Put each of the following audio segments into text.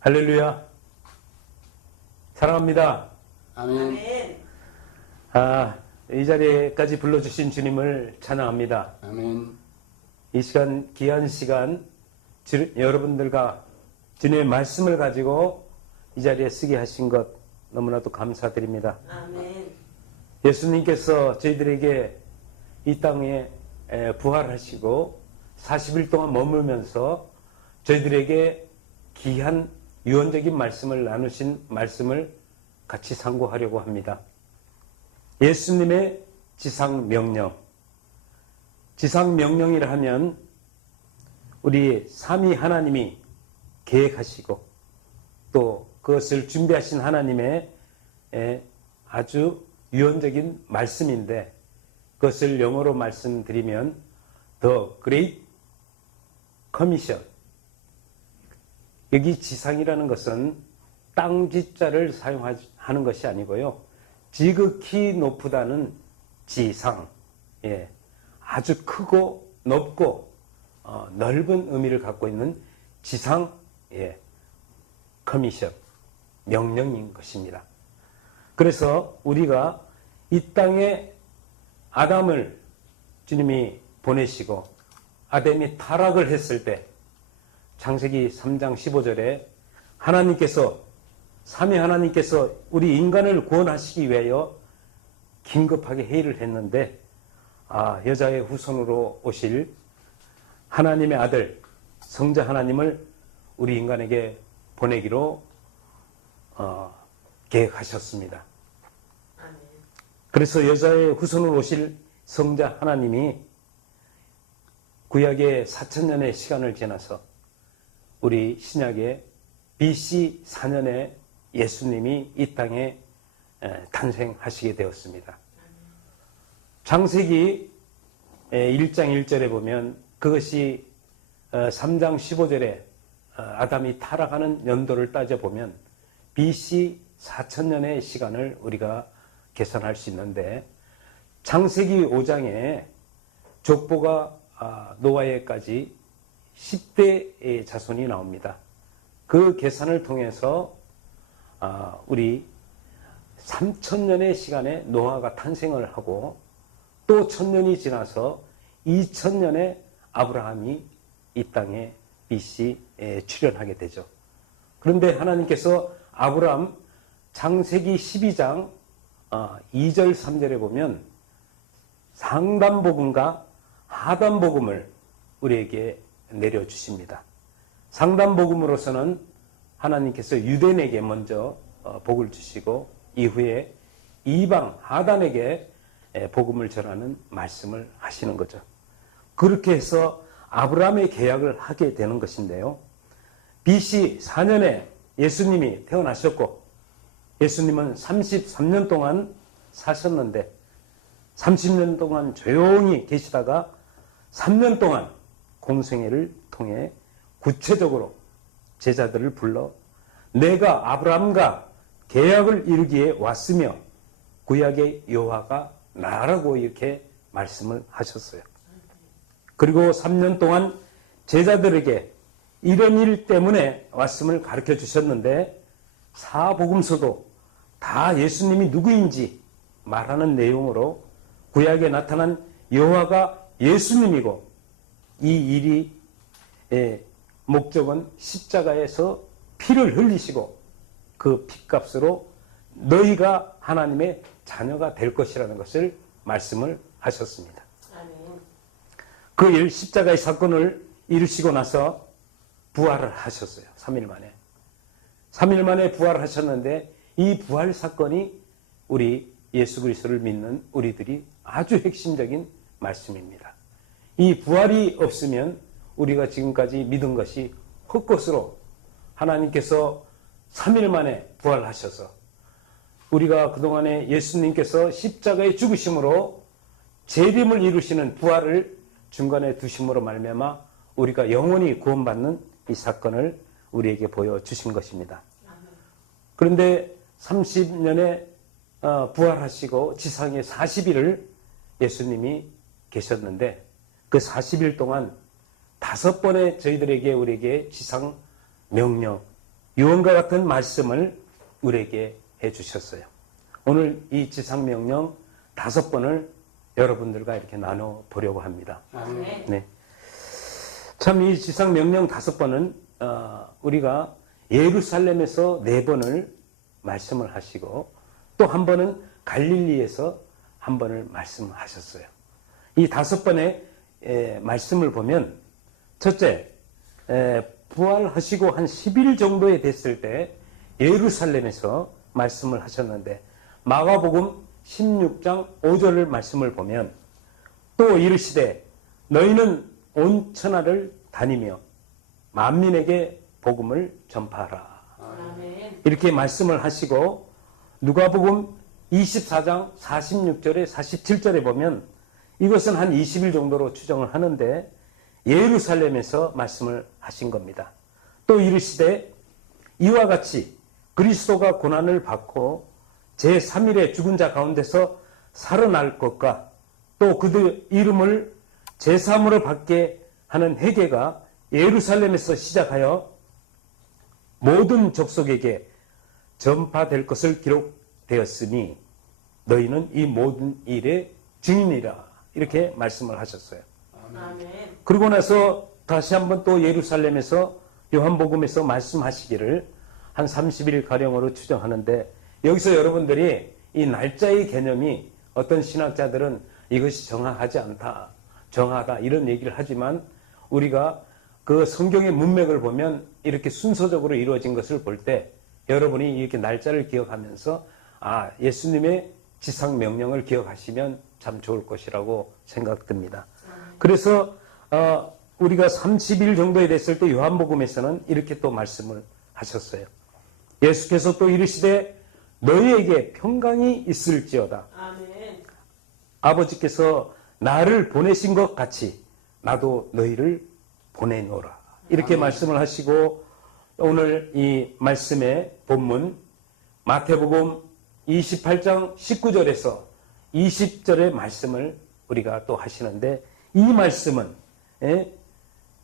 할렐루야. 사랑합니다. 아멘. 아, 이 자리에까지 불러주신 주님을 찬양합니다. 아멘. 이 시간, 귀한 시간, 주- 여러분들과 주님의 말씀을 가지고 이 자리에 쓰게 하신 것 너무나도 감사드립니다. 아멘. 예수님께서 저희들에게 이 땅에 에, 부활하시고 40일 동안 머물면서 저희들에게 귀한 유언적인 말씀을 나누신 말씀을 같이 상고하려고 합니다. 예수님의 지상 명령. 지상 명령이라 하면 우리 삼위 하나님이 계획하시고 또 그것을 준비하신 하나님의 에, 아주 유언적인 말씀인데 그것을 영어로 말씀드리면 The Great 여기 지상이라는 것은 땅 지자를 사용하는 것이 아니고요. 지극히 높다는 지상, 예, 아주 크고 높고 어, 넓은 의미를 갖고 있는 지상, 예, 커미션, 명령인 것입니다. 그래서 우리가 이 땅에 아담을 주님이 보내시고 아담이 타락을 했을 때 창세기 3장 15절에 하나님께서 삼위 하나님께서 우리 인간을 구원하시기 위하여 긴급하게 회의를 했는데 아, 여자의 후손으로 오실 하나님의 아들 성자 하나님을 우리 인간에게 보내기로 어, 계획하셨습니다. 그래서 여자의 후손으로 오실 성자 하나님이 구약의 4천년의 시간을 지나서 우리 신약의 BC 4년에 예수님이 이 땅에 에, 탄생하시게 되었습니다. 창세기 1장 1절에 보면 그것이 3장 15절에 어, 아담이 타락하는 연도를 따져보면 BC 4천년의 시간을 우리가 계산할 수 있는데 창세기 5장에 족보가 아, 노아에까지 10대의 자손이 나옵니다. 그 계산을 통해서 아, 우리 3천년의 시간에 노아가 탄생을 하고 또 천년이 지나서 2천년에 아브라함이 이 땅에 BC에 출현하게 되죠. 그런데 하나님께서 아브라함 창세기 12장 2절 3절에 보면 상담복음과 하담복음을 우리에게 내려주십니다. 상담복음으로서는 하나님께서 유대인에게 먼저 어, 복을 주시고 이후에 이방 하단에게 에, 복음을 전하는 말씀을 하시는 거죠. 그렇게 해서 아브라함의 계약을 하게 되는 것인데요. BC 4년에 예수님이 태어나셨고 예수님은 33년 동안 사셨는데 30년 동안 조용히 계시다가 3년 동안 공생애를 통해 구체적으로 제자들을 불러 내가 아브라함과 계약을 이루기에 왔으며 구약의 여호와가 나라고 이렇게 말씀을 하셨어요. 그리고 3년 동안 제자들에게 이런 일 때문에 왔음을 가르쳐 주셨는데 사복음서도 다 예수님이 누구인지 말하는 내용으로 구약에 나타난 여호와가 예수님이고 이 일이 의 목적은 십자가에서 피를 흘리시고 그 피값으로 너희가 하나님의 자녀가 될 것이라는 것을 말씀을 하셨습니다. 그 일 십자가의 사건을 이루시고 나서 부활을 하셨어요. 3일 만에. 3일 만에 부활을 하셨는데 이 부활 사건이 우리 예수 그리스도를 믿는 우리들이 아주 핵심적인 말씀입니다. 이 부활이 없으면 우리가 지금까지 믿은 것이 헛것으로 하나님께서 3일 만에 부활하셔서 우리가 그동안에 예수님께서 십자가의 죽으심으로 재림을 이루시는 부활을 중간에 두심으로 말미암아 우리가 영원히 구원받는 이 사건을 우리에게 보여주신 것입니다. 그런데 30년에 어, 부활하시고 지상에 40일을 예수님이 계셨는데 그 40일 동안 다섯 번의 저희들에게 우리에게 지상 명령, 유언과 같은 말씀을 우리에게 해 주셨어요. 오늘 이 지상 명령 다섯 번을 여러분들과 이렇게 나눠 보려고 합니다. 아멘. 네. 참 이 지상 명령 다섯 번은 어, 우리가 예루살렘에서 네 번을 말씀을 하시고 또 한 번은 갈릴리에서 한 번을 말씀하셨어요. 이 다섯 번의 에, 말씀을 보면 첫째 에, 부활하시고 한 10일 정도에 됐을 때 예루살렘에서 말씀을 하셨는데 마가복음 16장 5절을 말씀을 보면 또 이르시되 너희는 온 천하를 다니며 만민에게 복음을 전파하라. 아멘. 이렇게 말씀을 하시고 누가복음 24장 46절에 47절에 보면 이것은 한 20일 정도로 추정을 하는데 예루살렘에서 말씀을 하신 겁니다. 또 이르시되 이와 같이 그리스도가 고난을 받고 제3일에 죽은 자 가운데서 살아날 것과 또 그들 이름을 제3으로 받게 하는 회개가 예루살렘에서 시작하여 모든 족속에게 전파될 것을 기록되었으니 너희는 이 모든 일의 증인이라 이렇게 말씀을 하셨어요. 아멘. 그러고 나서 다시 한번 또 예루살렘에서 요한복음에서 말씀하시기를 한 30일 가량으로 추정하는데 여기서 여러분들이 이 날짜의 개념이 어떤 신학자들은 이것이 정확하지 않다, 정하다 이런 얘기를 하지만 우리가 그 성경의 문맥을 보면 이렇게 순서적으로 이루어진 것을 볼 때 여러분이 이렇게 날짜를 기억하면서 아 예수님의 지상 명령을 기억하시면 참 좋을 것이라고 생각됩니다. 그래서 어, 우리가 30일 정도에 됐을 때 요한복음에서는 이렇게 또 말씀을 하셨어요. 예수께서 또 이르시되 너희에게 평강이 있을지어다. 아멘. 아버지께서 나를 보내신 것 같이 나도 너희를 보내노라. 이렇게 말씀을 하시고 오늘 이 말씀의 본문 마태복음 28장 19절에서 20절의 말씀을 우리가 또 하시는데 이 말씀은 예,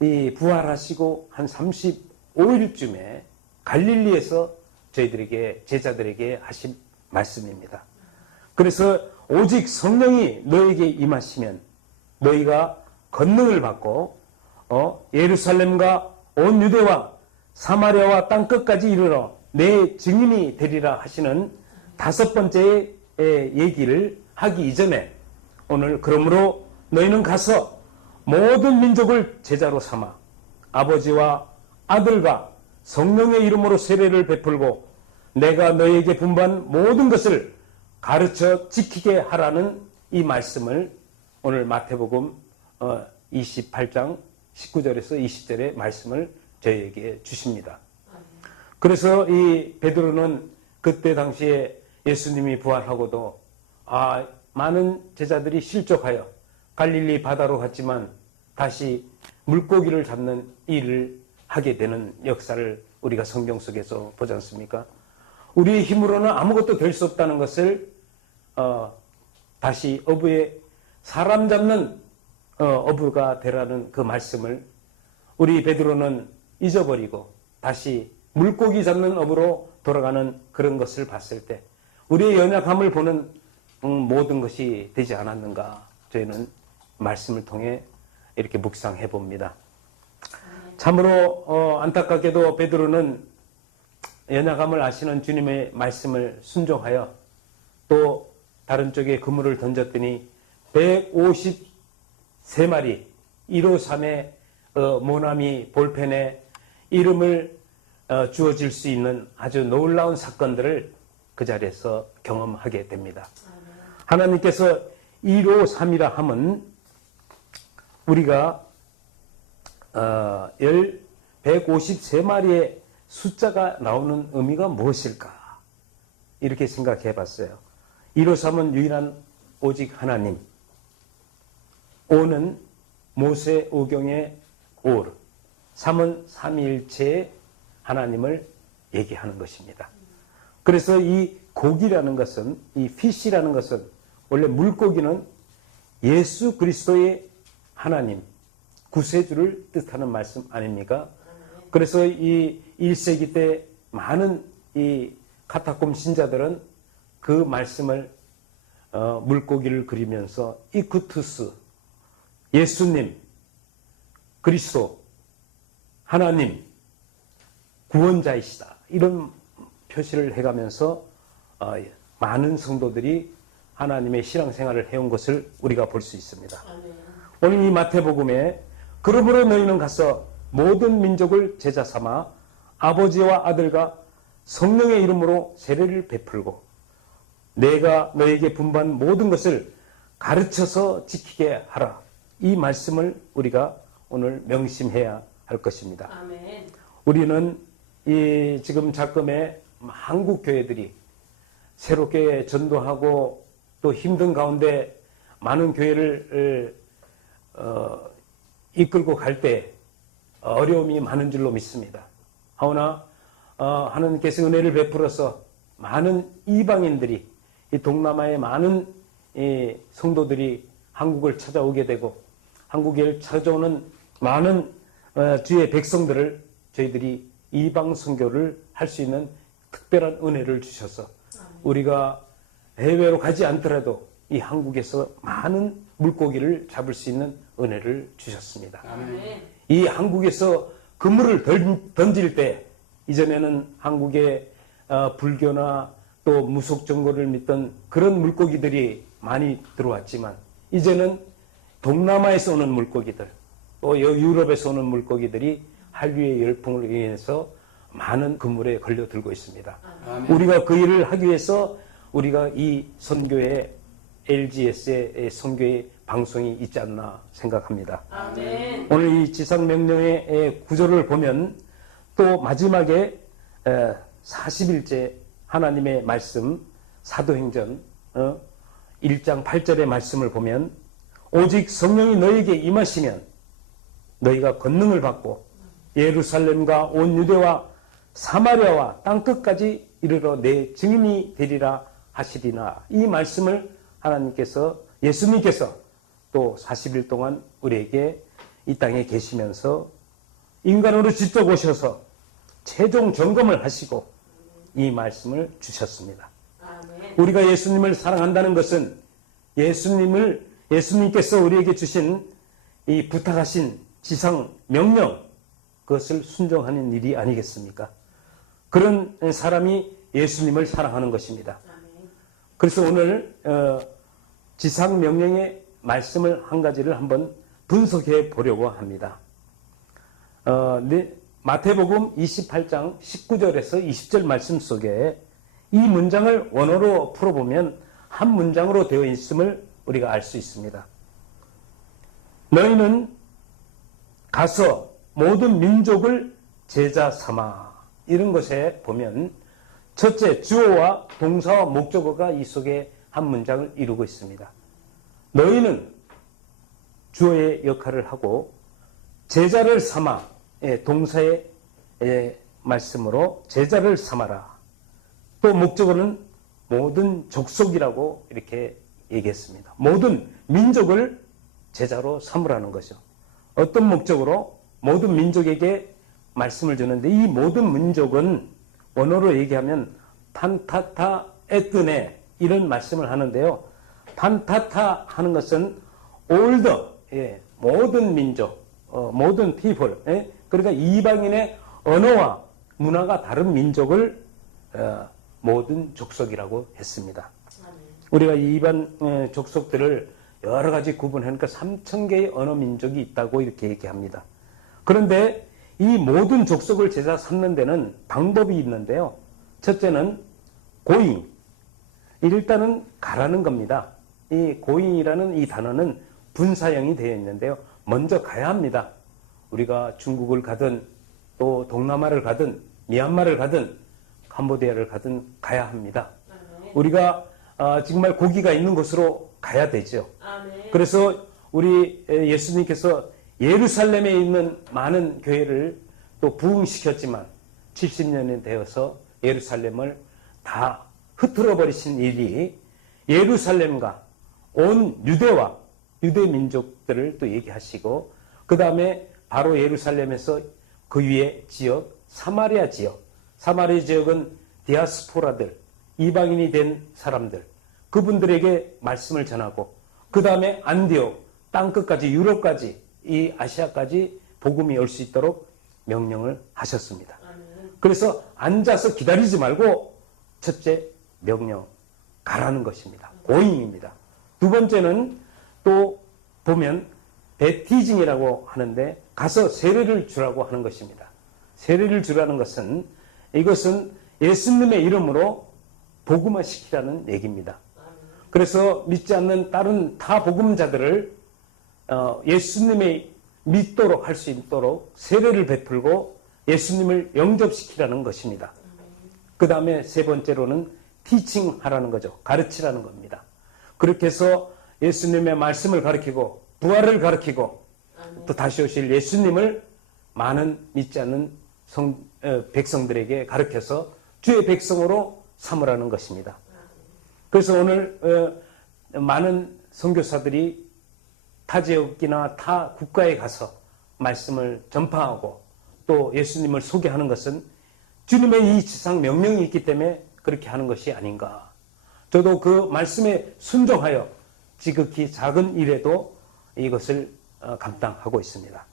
이 부활하시고 한 35일쯤에 갈릴리에서 저희들에게 제자들에게 하신 말씀입니다. 그래서 오직 성령이 너에게 임하시면 너희가 권능을 받고 어, 예루살렘과 온 유대와 사마리아와 땅 끝까지 이르러 내 증인이 되리라 하시는 다섯 번째의 얘기를 하기 이전에 오늘 그러므로 너희는 가서 모든 민족을 제자로 삼아 아버지와 아들과 성령의 이름으로 세례를 베풀고 내가 너희에게 분반 모든 것을 가르쳐 지키게 하라는 이 말씀을 오늘 마태복음 28장 19절에서 20절의 말씀을 저희에게 주십니다. 그래서 이 베드로는 그때 당시에 예수님이 부활하고도 아 많은 제자들이 실족하여 갈릴리 바다로 갔지만 다시 물고기를 잡는 일을 하게 되는 역사를 우리가 성경 속에서 보지 않습니까? 우리의 힘으로는 아무것도 될 수 없다는 것을 어, 다시 어부의 사람 잡는 어, 어부가 되라는 그 말씀을 우리 베드로는 잊어버리고 다시 물고기 잡는 어부로 돌아가는 그런 것을 봤을 때 우리의 연약함을 보는 음, 모든 것이 되지 않았는가 저희는 말씀을 통해 이렇게 묵상해 봅니다. 참으로 어, 안타깝게도 베드로는 연약함을 아시는 주님의 말씀을 순종하여 또 다른 쪽에 그물을 던졌더니 153마리 1호 3의 어, 모나미 볼펜에 이름을 어, 주어질 수 있는 아주 놀라운 사건들을 그 자리에서 경험하게 됩니다. 하나님께서 1호 3이라 함은 우리가 어, 153마리의 숫자가 나오는 의미가 무엇일까? 이렇게 생각해 봤어요. 1호 3은 유일한 오직 하나님. 5는 모세 오경의 올. 3은 삼위일체의 하나님을 얘기하는 것입니다. 그래서 이 고기라는 것은, 이 피시라는 것은, 원래 물고기는 예수 그리스도의 하나님, 구세주를 뜻하는 말씀 아닙니까? 그래서 이 1세기 때 많은 이 카타콤 신자들은 그 말씀을 어, 물고기를 그리면서 이쿠투스 예수님 그리스도 하나님 구원자이시다 이런 표시를 해가면서 어, 많은 성도들이 하나님의 신앙생활을 해온 것을 우리가 볼 수 있습니다. 아멘. 오늘 이 마태복음에 그러므로 너희는 가서 모든 민족을 제자 삼아 아버지와 아들과 성령의 이름으로 세례를 베풀고 내가 너에게 분반 모든 것을 가르쳐서 지키게 하라. 이 말씀을 우리가 오늘 명심해야 할 것입니다. 아멘. 우리는 이 지금 작금의 한국 교회들이 새롭게 전도하고 또 힘든 가운데 많은 교회를 어, 이끌고 갈 때 어려움이 많은 줄로 믿습니다. 하오나 어, 하나님께서 은혜를 베풀어서 많은 이방인들이 이 동남아의 많은 이 성도들이 한국을 찾아오게 되고 한국을 찾아오는 많은 어, 주의 백성들을 저희들이 이방 선교를 할 수 있는 특별한 은혜를 주셔서 우리가 해외로 가지 않더라도 이 한국에서 많은 물고기를 잡을 수 있는 은혜를 주셨습니다. 아멘. 이 한국에서 그물을 던- 던질 때 이전에는 한국에 어, 불교나 또 무속 정보를 믿던 그런 물고기들이 많이 들어왔지만 이제는 동남아에서 오는 물고기들 또 여- 유럽에서 오는 물고기들이 한류의 열풍을 인해서 많은 그물에 걸려들고 있습니다. 우리가 그 일을 하기 위해서 우리가 이 선교의 LGS의 선교의 방송이 있지 않나 생각합니다. 아멘. 오늘 이 지상명령의 구조를 보면 또 마지막에 40일째 하나님의 말씀 사도행전 1장 8절의 말씀을 보면 오직 성령이 너에게 임하시면 너희가 권능을 받고 예루살렘과 온 유대와 사마리아와 땅끝까지 이르러 내 증인이 되리라 하시리나 이 말씀을 하나님께서 예수님께서 또 40일 동안 우리에게 이 땅에 계시면서 인간으로 직접 오셔서 최종 점검을 하시고 이 말씀을 주셨습니다. 우리가 예수님을 사랑한다는 것은 예수님을 예수님께서 우리에게 주신 이 부탁하신 지상 명령 그것을 순종하는 일이 아니겠습니까? 그런 사람이 예수님을 사랑하는 것입니다. 그래서 오늘 어, 지상 명령의 말씀을 한 가지를 한번 분석해 보려고 합니다. 어, 네, 마태복음 28장 19절에서 20절 말씀 속에 이 문장을 원어로 풀어보면 한 문장으로 되어 있음을 우리가 알 수 있습니다. 너희는 가서 모든 민족을 제자 삼아 이런 것에 보면 첫째 주어와 동사와 목적어가 이 속에 한 문장을 이루고 있습니다. 너희는 주어의 역할을 하고 제자를 삼아 예, 동사의 예, 말씀으로 제자를 삼아라. 또 목적어는 모든 족속이라고 이렇게 얘기했습니다. 모든 민족을 제자로 삼으라는 거죠. 어떤 목적으로 모든 민족에게 말씀을 주는데 이 모든 민족은 원어로 얘기하면 판타타 에뜨네 이런 말씀을 하는데요. 판타타 하는 것은 올더 예, 모든 민족, 어, 모든 people 예? 그러니까 이방인의 언어와 문화가 다른 민족을 어, 모든 족속이라고 했습니다. 우리가 이반 어, 족속들을 여러 가지 구분하니까 3천 개의 언어 민족이 있다고 이렇게 얘기합니다. 그런데 이 모든 족속을 제자 삼는 데는 방법이 있는데요. 첫째는 고잉. 일단은 가라는 겁니다. 이 고잉이라는 이 단어는 분사형이 되어 있는데요. 먼저 가야 합니다. 우리가 중국을 가든 또 동남아를 가든 미얀마를 가든 캄보디아를 가든 가야 합니다. 아멘. 우리가 아, 정말 고기가 있는 곳으로 가야 되죠. 아멘. 그래서 우리 에, 예수님께서 예루살렘에 있는 많은 교회를 또 부흥시켰지만 70년이 되어서 예루살렘을 다 흐트러 버리신 일이 예루살렘과 온 유대와 유대 민족들을 또 얘기하시고 그 다음에 바로 예루살렘에서 그 위에 지역 사마리아 지역 사마리 지역은 디아스포라들, 이방인이 된 사람들, 그분들에게 말씀을 전하고 그 다음에 안디옥, 땅끝까지 유럽까지 이 아시아까지 복음이 올 수 있도록 명령을 하셨습니다. 그래서 앉아서 기다리지 말고 첫째 명령 가라는 것입니다. 고잉입니다. 두 번째는 또 보면 베티징이라고 하는데 가서 세례를 주라고 하는 것입니다. 세례를 주라는 것은 이것은 예수님의 이름으로 복음화 시키라는 얘기입니다. 그래서 믿지 않는 다른 타 복음자들을 어, 예수님의 믿도록 할 수 있도록 세례를 베풀고 예수님을 영접시키라는 것입니다. 그 다음에 세 번째로는 티칭 하라는 거죠. 가르치라는 겁니다. 그렇게 해서 예수님의 말씀을 가르치고 부활을 가르치고 또 다시 오실 예수님을 많은 믿지 않는 성, 어, 백성들에게 가르쳐서 주의 백성으로 삼으라는 것입니다. 그래서 오늘 어, 많은 선교사들이 타 지역이나 타 국가에 가서 말씀을 전파하고 또 예수님을 소개하는 것은 주님의 이 지상 명령이 있기 때문에 그렇게 하는 것이 아닌가. 저도 그 말씀에 순종하여 지극히 작은 일에도 이것을 어, 감당하고 있습니다.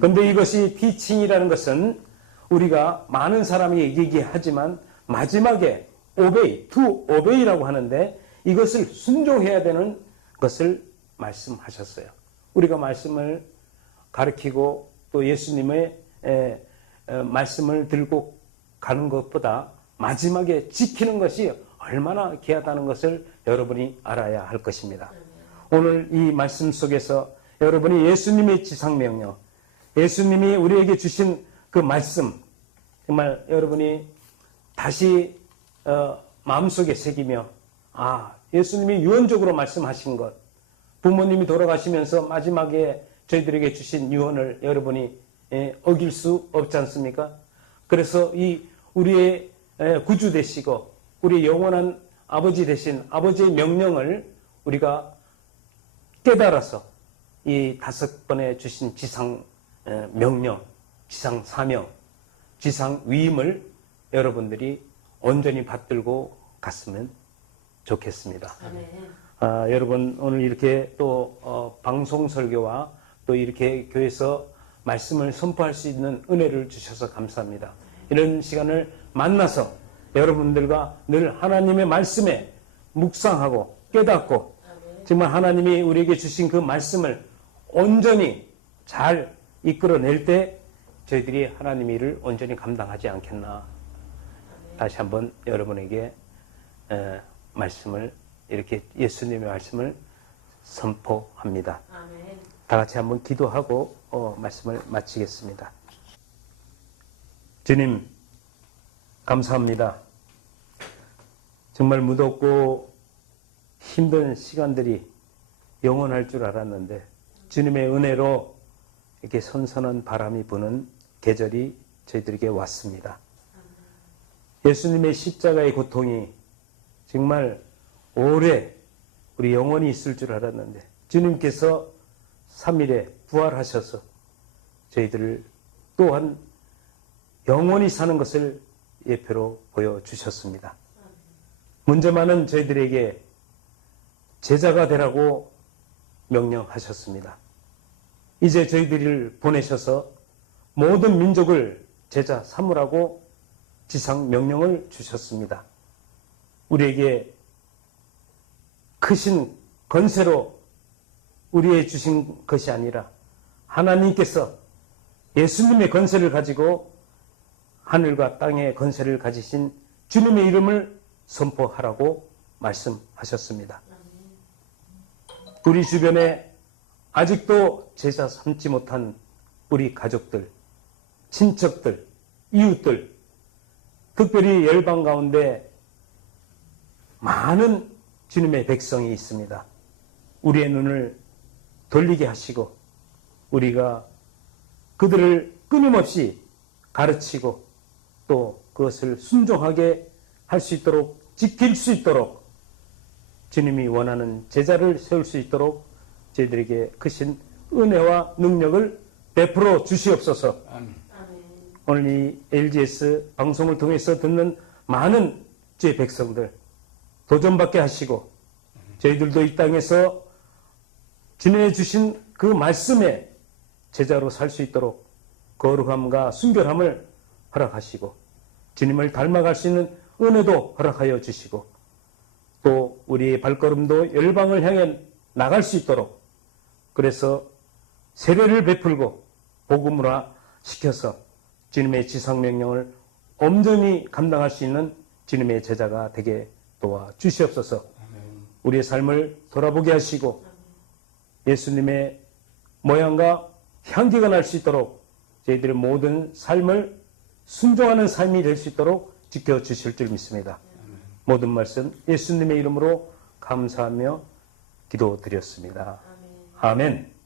근데 이것이 티칭이라는 것은 우리가 많은 사람이 얘기하지만 마지막에 오베이, 투 오베이라고 하는데 이것을 순종해야 되는 것을 말씀하셨어요. 우리가 말씀을 가르치고 또 예수님의 말씀을 들고 가는 것보다 마지막에 지키는 것이 얼마나 귀하다는 것을 여러분이 알아야 할 것입니다. 오늘 이 말씀 속에서 여러분이 예수님의 지상명령, 예수님이 우리에게 주신 그 말씀, 정말 여러분이 다시 어, 마음속에 새기며 아 예수님이 유언적으로 말씀하신 것, 부모님이 돌아가시면서 마지막에 저희들에게 주신 유언을 여러분이 예, 어길 수 없지 않습니까? 그래서 이 우리의 에, 구주 되시고 우리 영원한 아버지 되신 아버지의 명령을 우리가 깨달아서 이 다섯 번에 주신 지상 에, 명령, 지상 사명, 지상 위임을 여러분들이 온전히 받들고 갔으면 좋겠습니다. 아멘. 아, 여러분 오늘 이렇게 또 어, 방송 설교와 또 이렇게 교회에서 말씀을 선포할 수 있는 은혜를 주셔서 감사합니다. 이런 시간을 만나서 여러분들과 늘 하나님의 말씀에 묵상하고 깨닫고 정말 하나님이 우리에게 주신 그 말씀을 온전히 잘 이끌어낼 때 저희들이 하나님의 일을 온전히 감당하지 않겠나 다시 한번 여러분에게 에, 말씀을 이렇게 예수님의 말씀을 선포합니다. 아멘. 다 같이 한번 기도하고 어, 말씀을 마치겠습니다. 주님 감사합니다. 정말 무덥고 힘든 시간들이 영원할 줄 알았는데 주님의 은혜로 이렇게 선선한 바람이 부는 계절이 저희들에게 왔습니다. 예수님의 십자가의 고통이 정말 오래 우리 영원히 있을 줄 알았는데 주님께서 3일에 부활하셔서 저희들을 또한 영원히 사는 것을 예표로 보여주셨습니다. 문제만은 저희들에게 제자가 되라고 명령하셨습니다. 이제 저희들을 보내셔서 모든 민족을 제자 삼으라고 지상 명령을 주셨습니다. 우리에게 크신 건세로 우리의 주신 것이 아니라 하나님께서 예수님의 건세를 가지고 하늘과 땅의 건세를 가지신 주님의 이름을 선포하라고 말씀하셨습니다. 우리 주변에 아직도 제자 삼지 못한 우리 가족들, 친척들, 이웃들, 특별히 열방 가운데 많은 주님의 백성이 있습니다. 우리의 눈을 돌리게 하시고 우리가 그들을 끊임없이 가르치고 또 그것을 순종하게 할 수 있도록 지킬 수 있도록 주님이 원하는 제자를 세울 수 있도록 저희들에게 크신 은혜와 능력을 베풀어 주시옵소서. 아멘. 오늘 이 LGS 방송을 통해서 듣는 많은 주의 백성들 도전받게 하시고 저희들도 이 땅에서 주님의 주신 그 말씀에 제자로 살 수 있도록 거룩함과 순결함을 허락하시고 주님을 닮아갈 수 있는 은혜도 허락하여 주시고 또 우리의 발걸음도 열방을 향해 나갈 수 있도록 그래서 세례를 베풀고 복음으로 시켜서 주님의 지상명령을 온전히 감당할 수 있는 주님의 제자가 되게 도와 주시옵소서 우리의 삶을 돌아보게 하시고 예수님의 모양과 향기가 날 수 있도록 저희들의 모든 삶을 순종하는 삶이 될 수 있도록 지켜주실 줄 믿습니다. 모든 말씀 예수님의 이름으로 감사하며 기도드렸습니다. 아멘. 아멘.